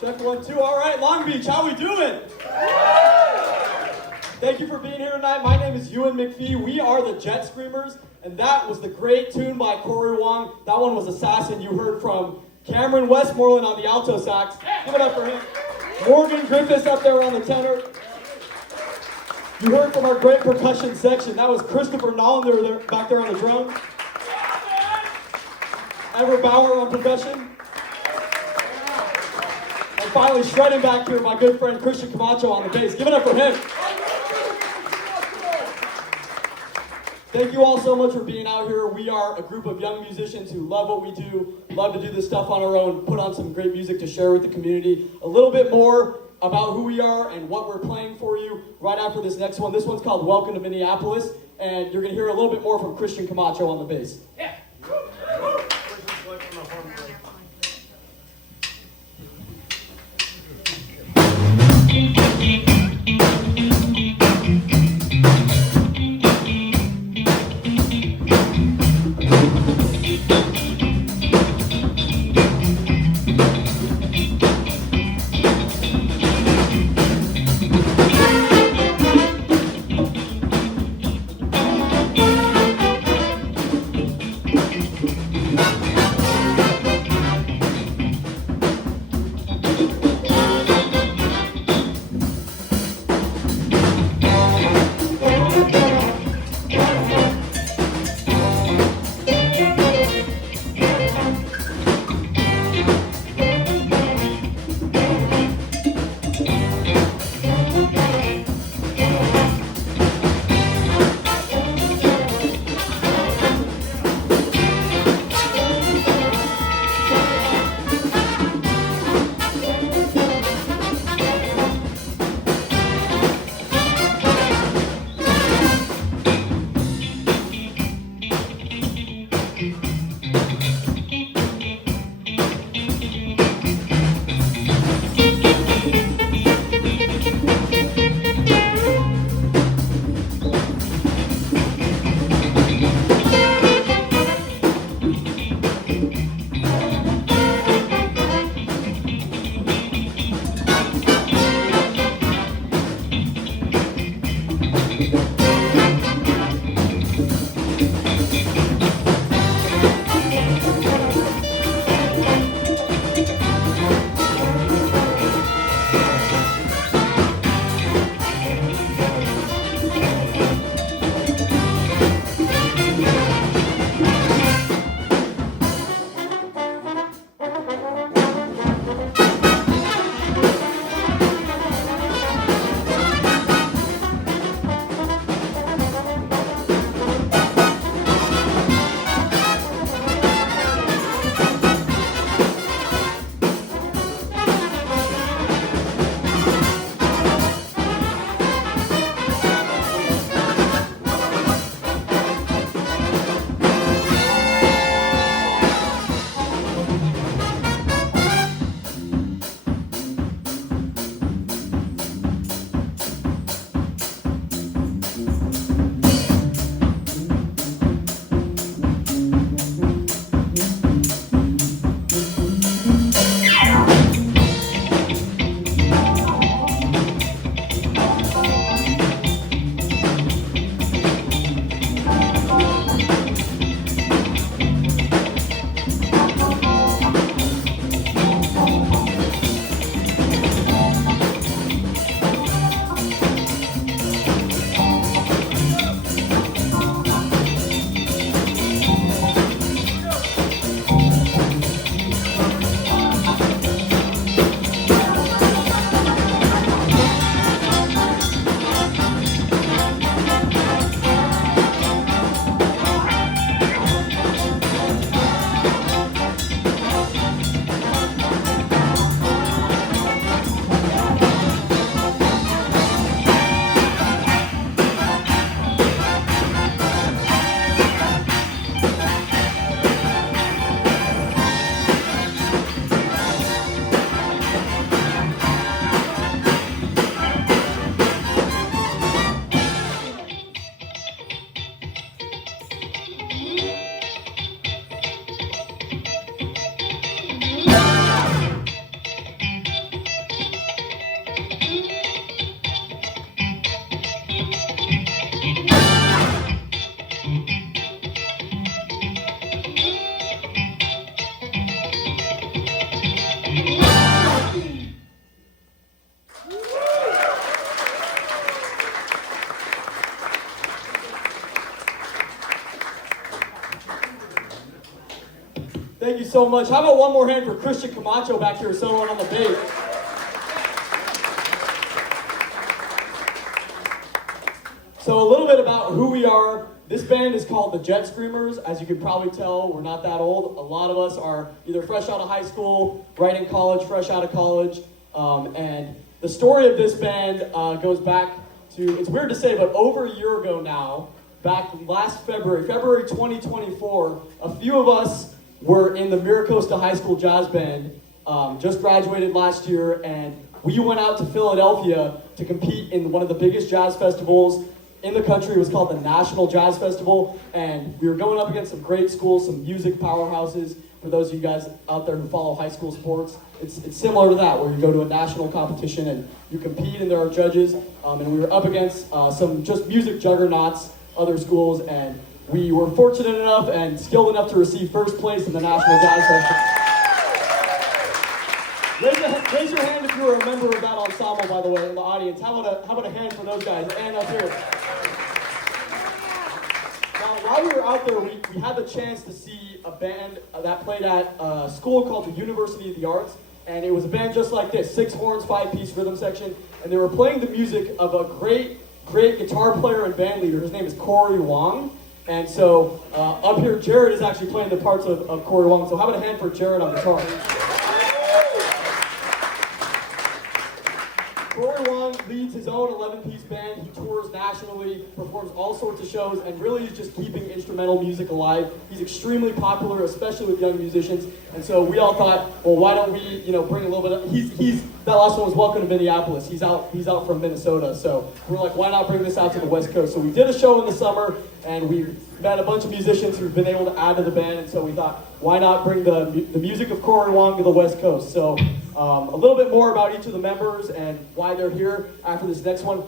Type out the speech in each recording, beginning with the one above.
Check 1, 2. All right, Long Beach, how we doing? Thank you for being here tonight. My name is Ewan McPhee. We are the Jet Screamers, and that was the great tune by Cory Wong. That one was Assassin. You heard from Cameron Westmoreland on the alto sax. Give it up for him. Morgan Griffiths up there on the tenor. You heard from our great percussion section. That was Christopher Nollander back there on the drum. Ever Bauer on percussion. And finally, shredding back here, my good friend Christian Camacho on the bass. Give it up for him. Thank you all so much for being out here. We are a group of young musicians who love what we do, love to do this stuff on our own, put on some great music to share with the community. A little bit more about who we are and what we're playing for you right after this next one. This one's called Welcome to Minneapolis, and you're going to hear a little bit more from Christian Camacho on the bass. Yeah. Thank you so much. How about one more hand for Christian Camacho back here soloing on the bass? So a little bit about who we are. This band is called the Jet Screamers. As you can probably tell, we're not that old. A lot of us are either fresh out of high school, right in college, fresh out of college. And the story of this band goes back to, it's weird to say, but over a year ago now, back last February 2024, a few of us were in the Miracosta High School Jazz Band, just graduated last year, and we went out to Philadelphia to compete in one of the biggest jazz festivals in the country. It was called the National Jazz Festival, and we were going up against some great schools, some music powerhouses. For those of you guys out there who follow high school sports, it's similar to that, where you go to a national competition and you compete and there are judges, and we were up against some just music juggernauts, other schools, and we were fortunate enough and skilled enough to receive first place in the National Jazz Festival. Raise your hand if you were a member of that ensemble, by the way, in the audience. How about a hand for those guys? And up here. Now, while we were out there, we had the chance to see a band that played at a school called the University of the Arts, and it was a band just like this, 6 horns, 5-piece rhythm section, and they were playing the music of a great guitar player and band leader. His name is Cory, Wong. And so up here, Jared is actually playing the parts of Cory Wong. So how about a hand for Jared on guitar? Cory Wong leads his own 11-piece band. He tours nationally, performs all sorts of shows, and really is just keeping instrumental music alive. He's extremely popular, especially with young musicians. And so we all thought, well, why don't we, bring a little bit of, that last one was Welcome to Minneapolis. He's out from Minnesota. So we're like, why not bring this out to the West Coast? So we did a show in the summer, and we met a bunch of musicians who've been able to add to the band. And so we thought, why not bring the music of Cory Wong to the West Coast? So a little bit more about each of the members and why they're here after this next one.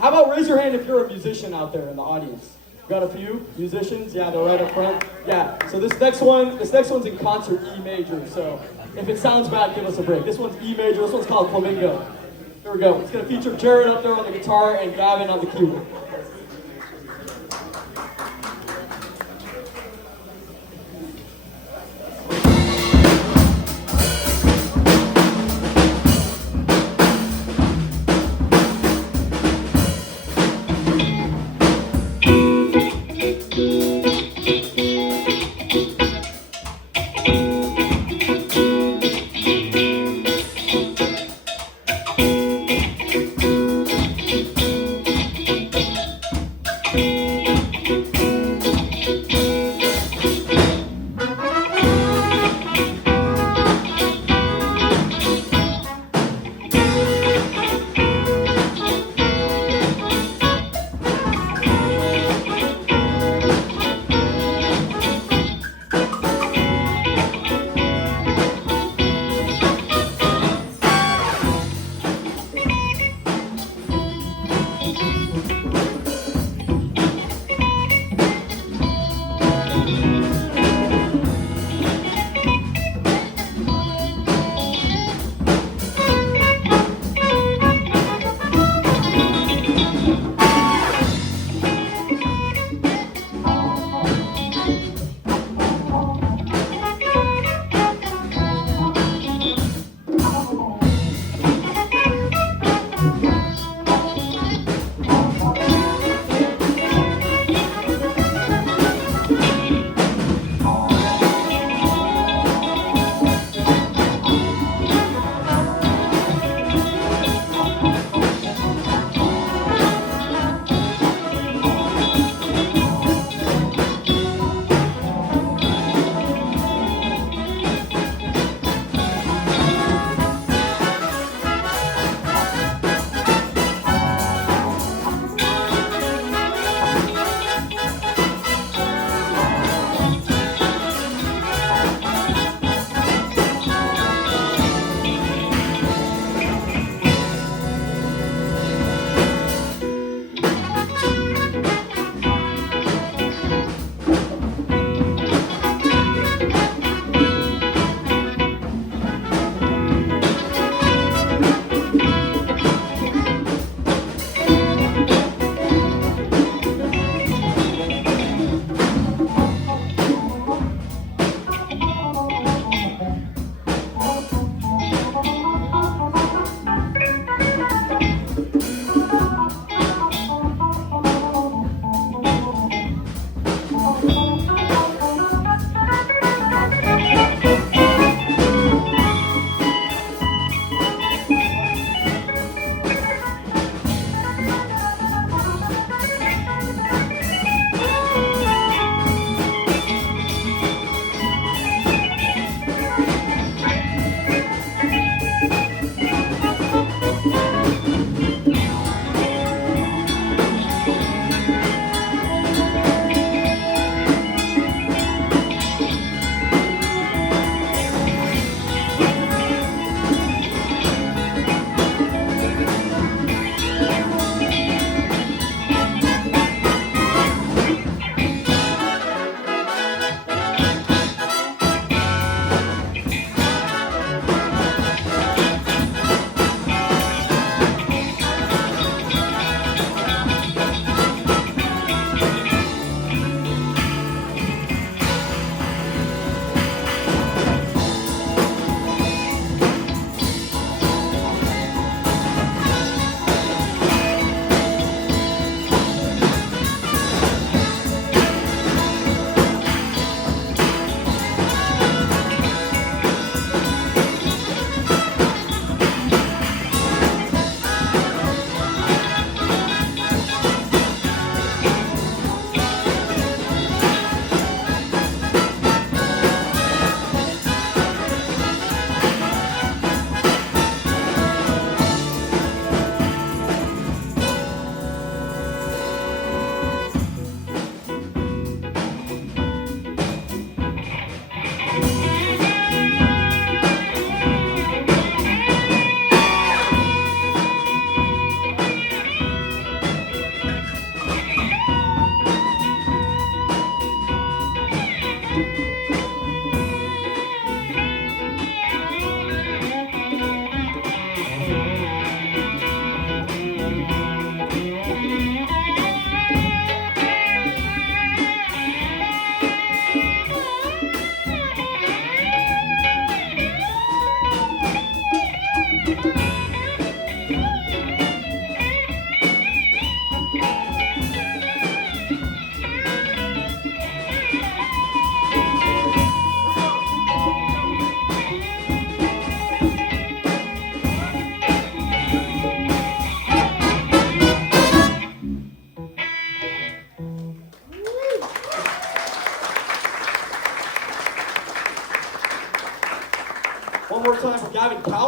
How about raise your hand if you're a musician out there in the audience? Got a few musicians? Yeah, they're right up front. Yeah, so this next one's in concert E major. So if it sounds bad, give us a break. This one's E major. This one's called Flamingo. Here we go. It's going to feature Jared up there on the guitar and Gavin on the keyboard.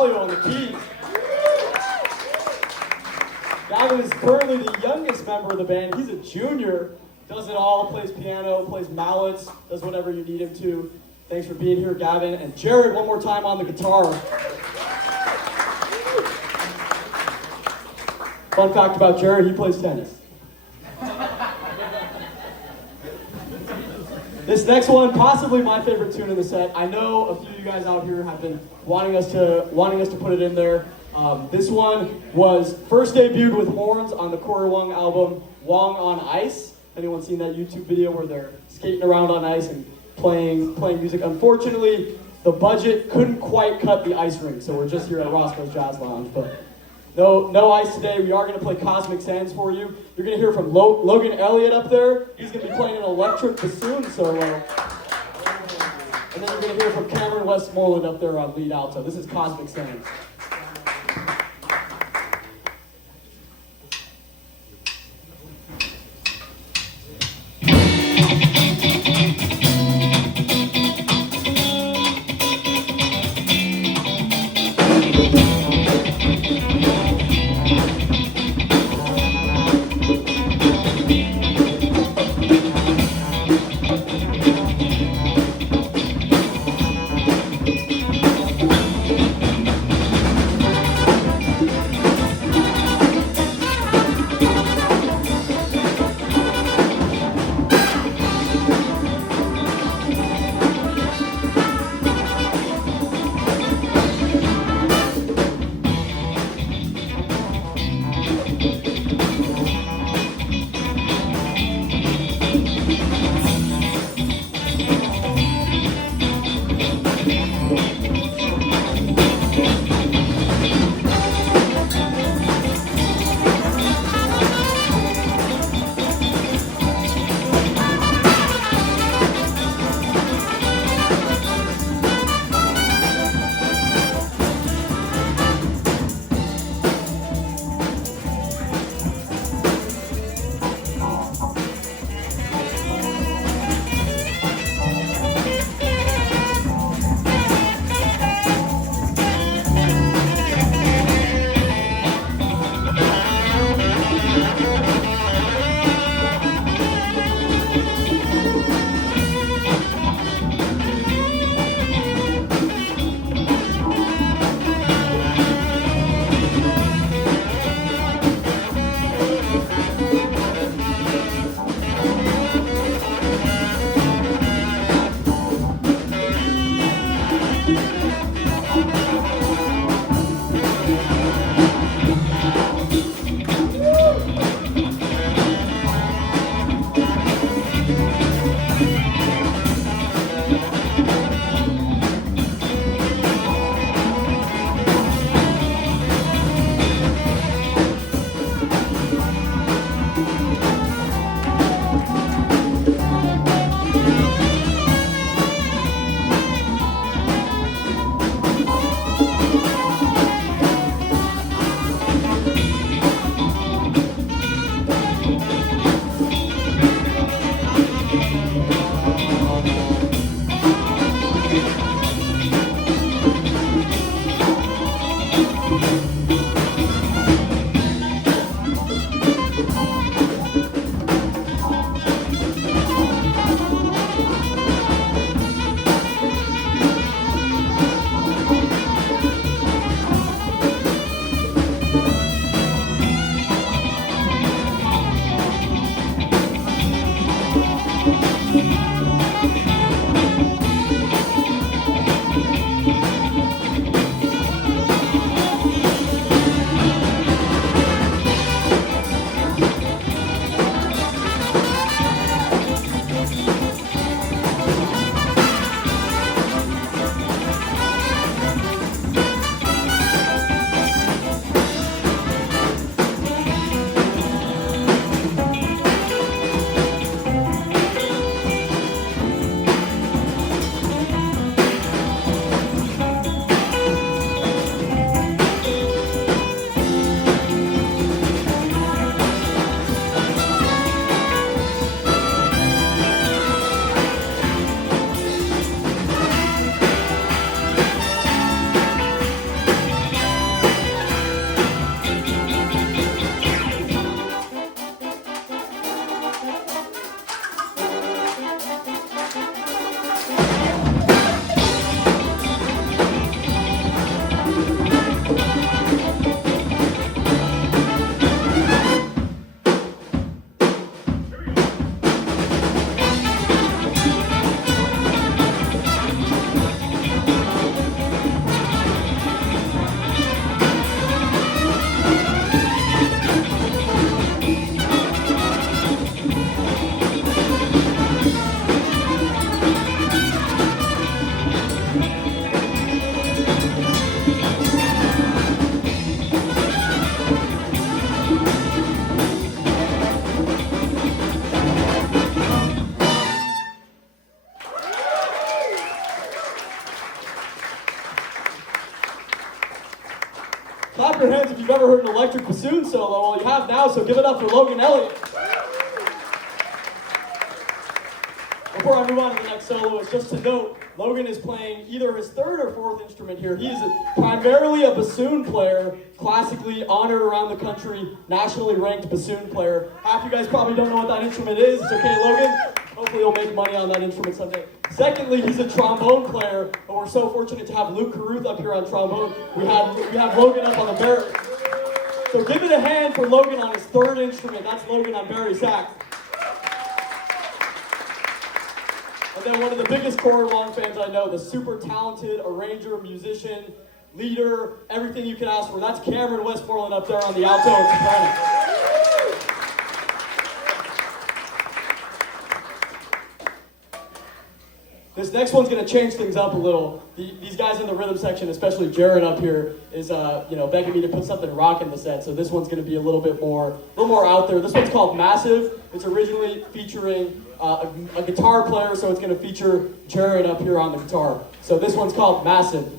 on the keys. Gavin is currently the youngest member of the band. He's a junior, does it all, plays piano, plays mallets, does whatever you need him to. Thanks for being here, Gavin. And Jared, one more time on the guitar. Fun fact about Jared, he plays tennis. This next one, possibly my favorite tune in the set. I know a few of you guys out here have been wanting us to put it in there. This one was first debuted with horns on the Cory Wong album, Wong on Ice. Anyone seen that YouTube video where they're skating around on ice and playing music? Unfortunately, the budget couldn't quite cut the ice rink, so we're just here at Roscoe's Jazz Lounge. But no ice today. We are going to play Cosmic Sands for you. You're going to hear from Logan Elliott up there. He's going to be playing an electric bassoon solo. And then you're going to hear from Cameron Westmoreland up there on lead alto. This is Cosmic Sands. bassoon solo? Well, you have now, so give it up for Logan Elliott. Before I move on to the next soloist, just to note, Logan is playing either his third or fourth instrument here. He is primarily a bassoon player, classically honored around the country, nationally ranked bassoon player. Half you guys probably don't know what that instrument is. It's okay, Logan. Hopefully you'll make money on that instrument someday. Secondly, he's a trombone player, but we're so fortunate to have Luke Carruth up here on trombone. We have Logan up on the bari. So give it a hand for Logan on his third instrument. That's Logan on bari sax. And then one of the biggest Cory Wong fans I know, the super talented arranger, musician, leader, everything you can ask for. That's Cameron Westmoreland up there on the alto and soprano. This next one's going to change things up a little. These guys in the rhythm section, especially Jared up here, is begging me to put something rock in the set. So this one's going to be a little more out there. This one's called Massive. It's originally featuring a guitar player, so it's going to feature Jared up here on the guitar. So this one's called Massive.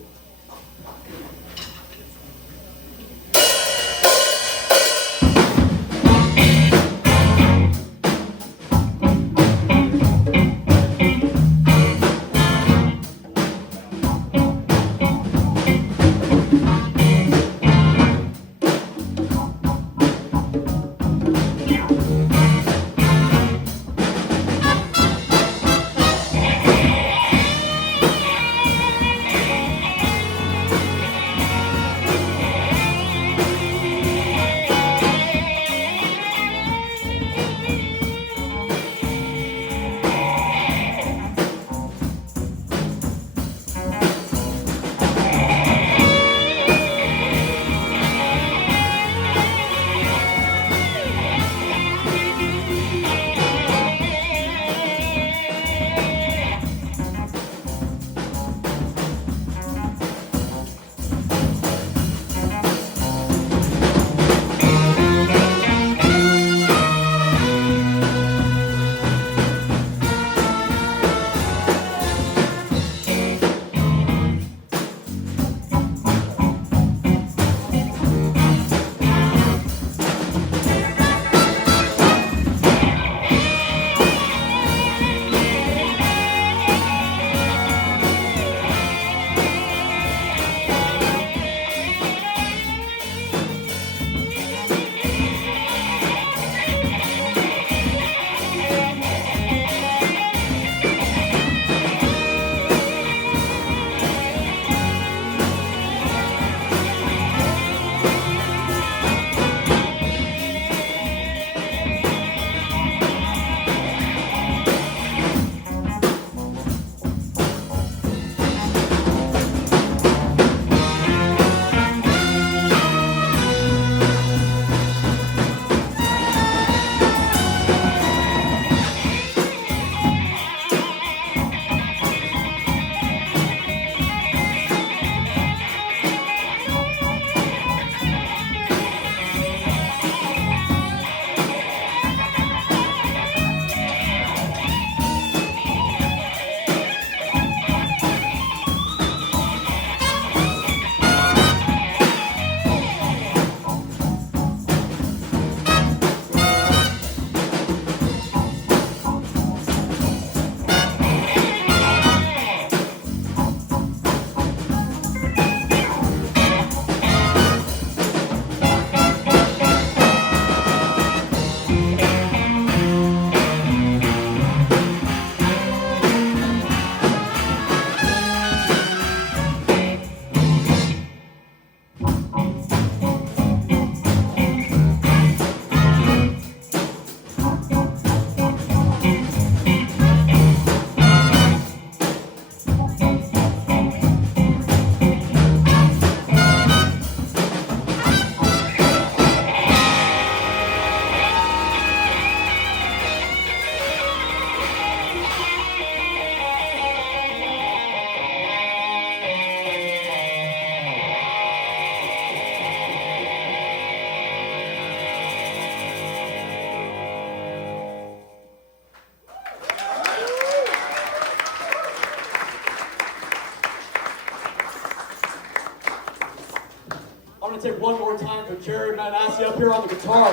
Jared Manassi up here on the guitar.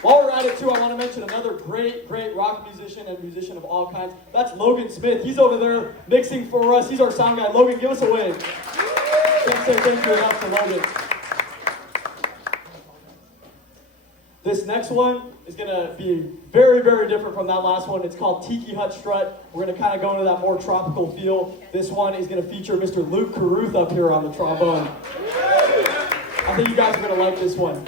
While we're at it too, I want to mention another great rock musician and musician of all kinds. That's Logan Smith. He's over there mixing for us. He's our sound guy. Logan, give us a wave. Can't say thank you enough to Logan. This next one is going to be very different from that last one. It's called Tiki Hut Strut. We're going to kind of go into that more tropical feel. This one is going to feature Mr. Luke Carruth up here on the trombone. I think you guys are going to like this one.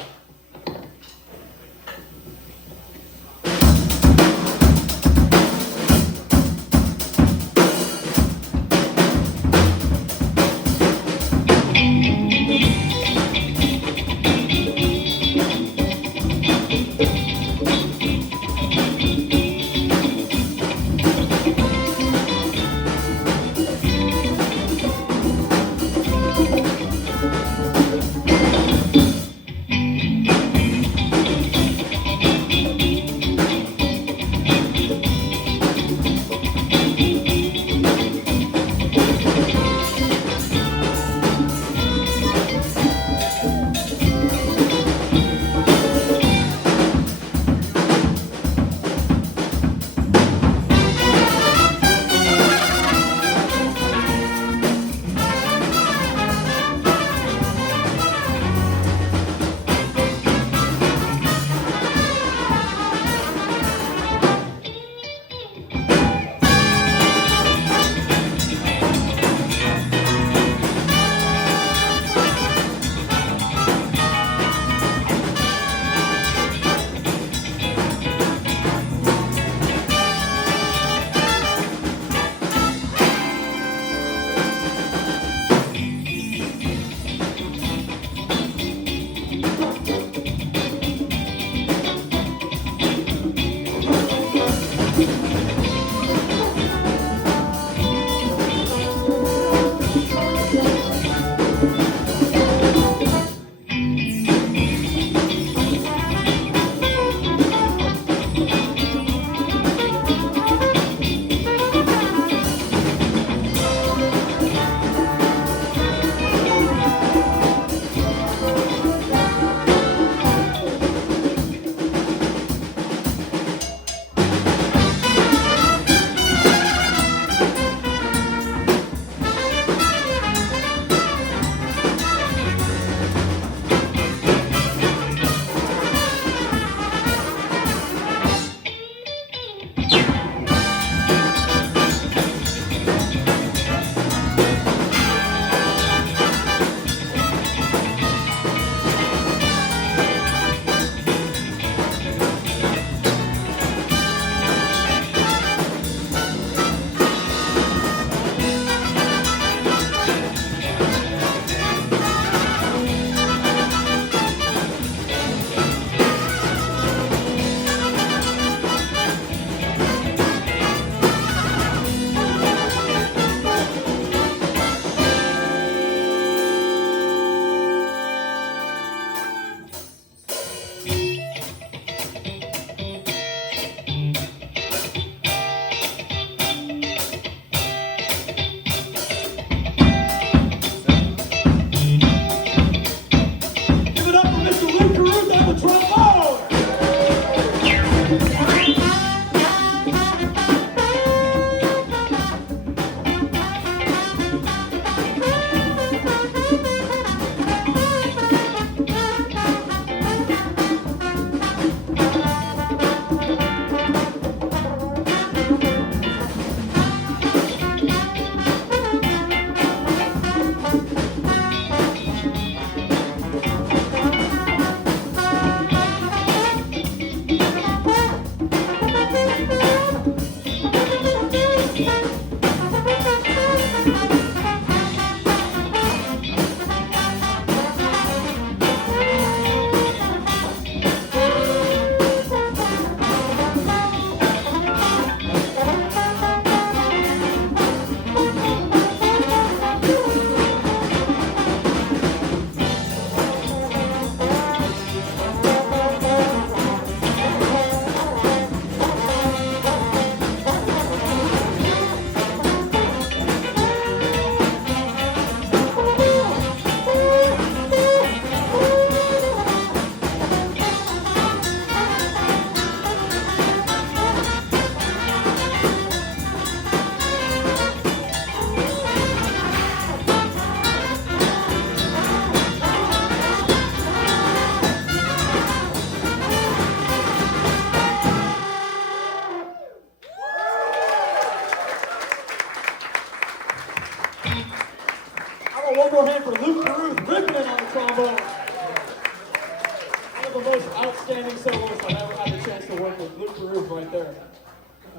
greatest soloist I've ever had the chance to work with, Luke Carruth right there.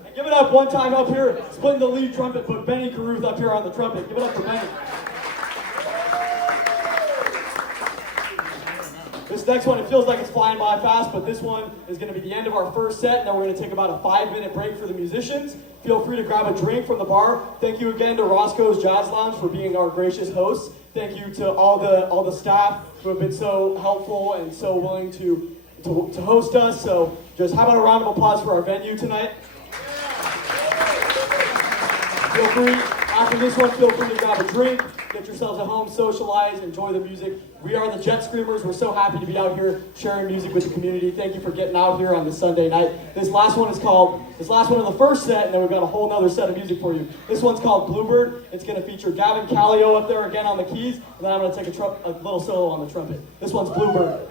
And give it up one time up here, splitting the lead trumpet, but Benny Carruth up here on the trumpet. Give it up for Benny. This next one, it feels like it's flying by fast, but this one is going to be the end of our first set, and then we're going to take about a 5-minute break for the musicians. Feel free to grab a drink from the bar. Thank you again to Roscoe's Jazz Lounge for being our gracious hosts. Thank you to all the staff who have been so helpful and so willing to host us. So just how about a round of applause for our venue tonight? Feel free, after this one, feel free to grab a drink, get yourselves at home, socialize, enjoy the music. We are the Jet Screamers. We're so happy to be out here sharing music with the community. Thank you for getting out here on this Sunday night. This last one of the first set, and then we've got a whole nother set of music for you. This one's called Bluebird. It's going to feature Gavin Callio up there again on the keys, and then I'm going to take a little solo on the trumpet. This one's Bluebird.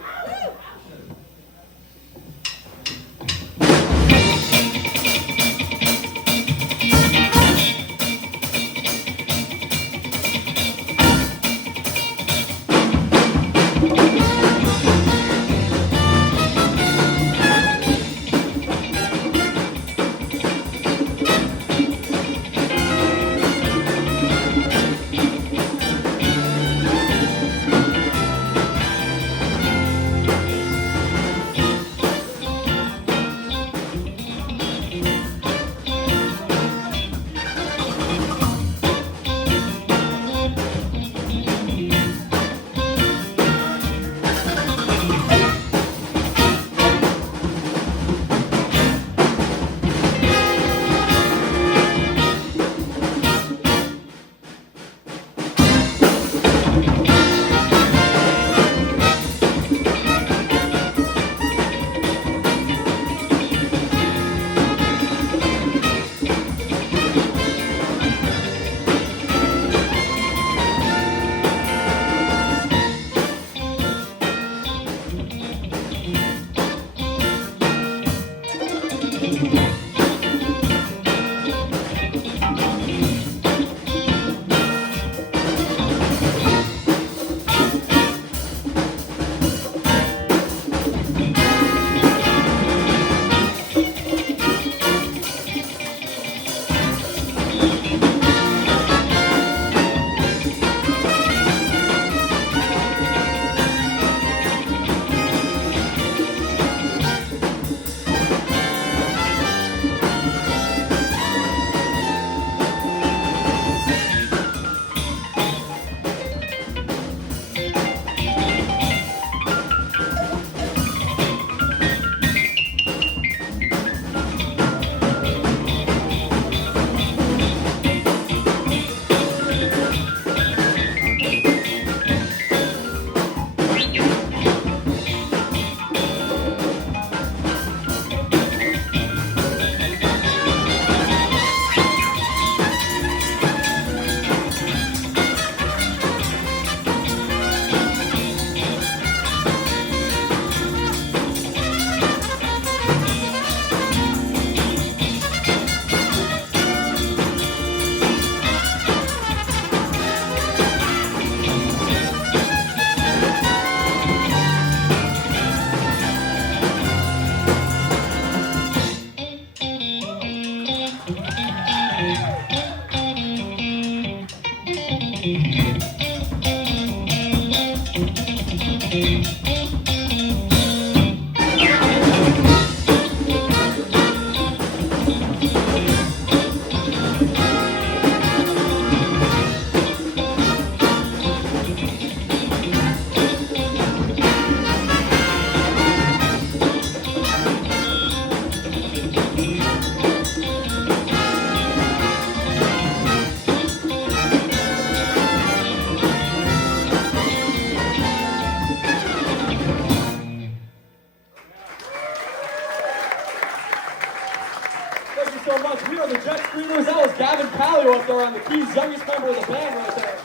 so much. We are the Jet Screamers. That was Gavin Callio up there on the keys, youngest member of the band right there.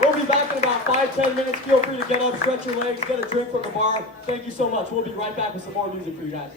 We'll be back in about 5-10 minutes. Feel free to get up, stretch your legs, get a drink from the bar. Thank you so much. We'll be right back with some more music for you guys.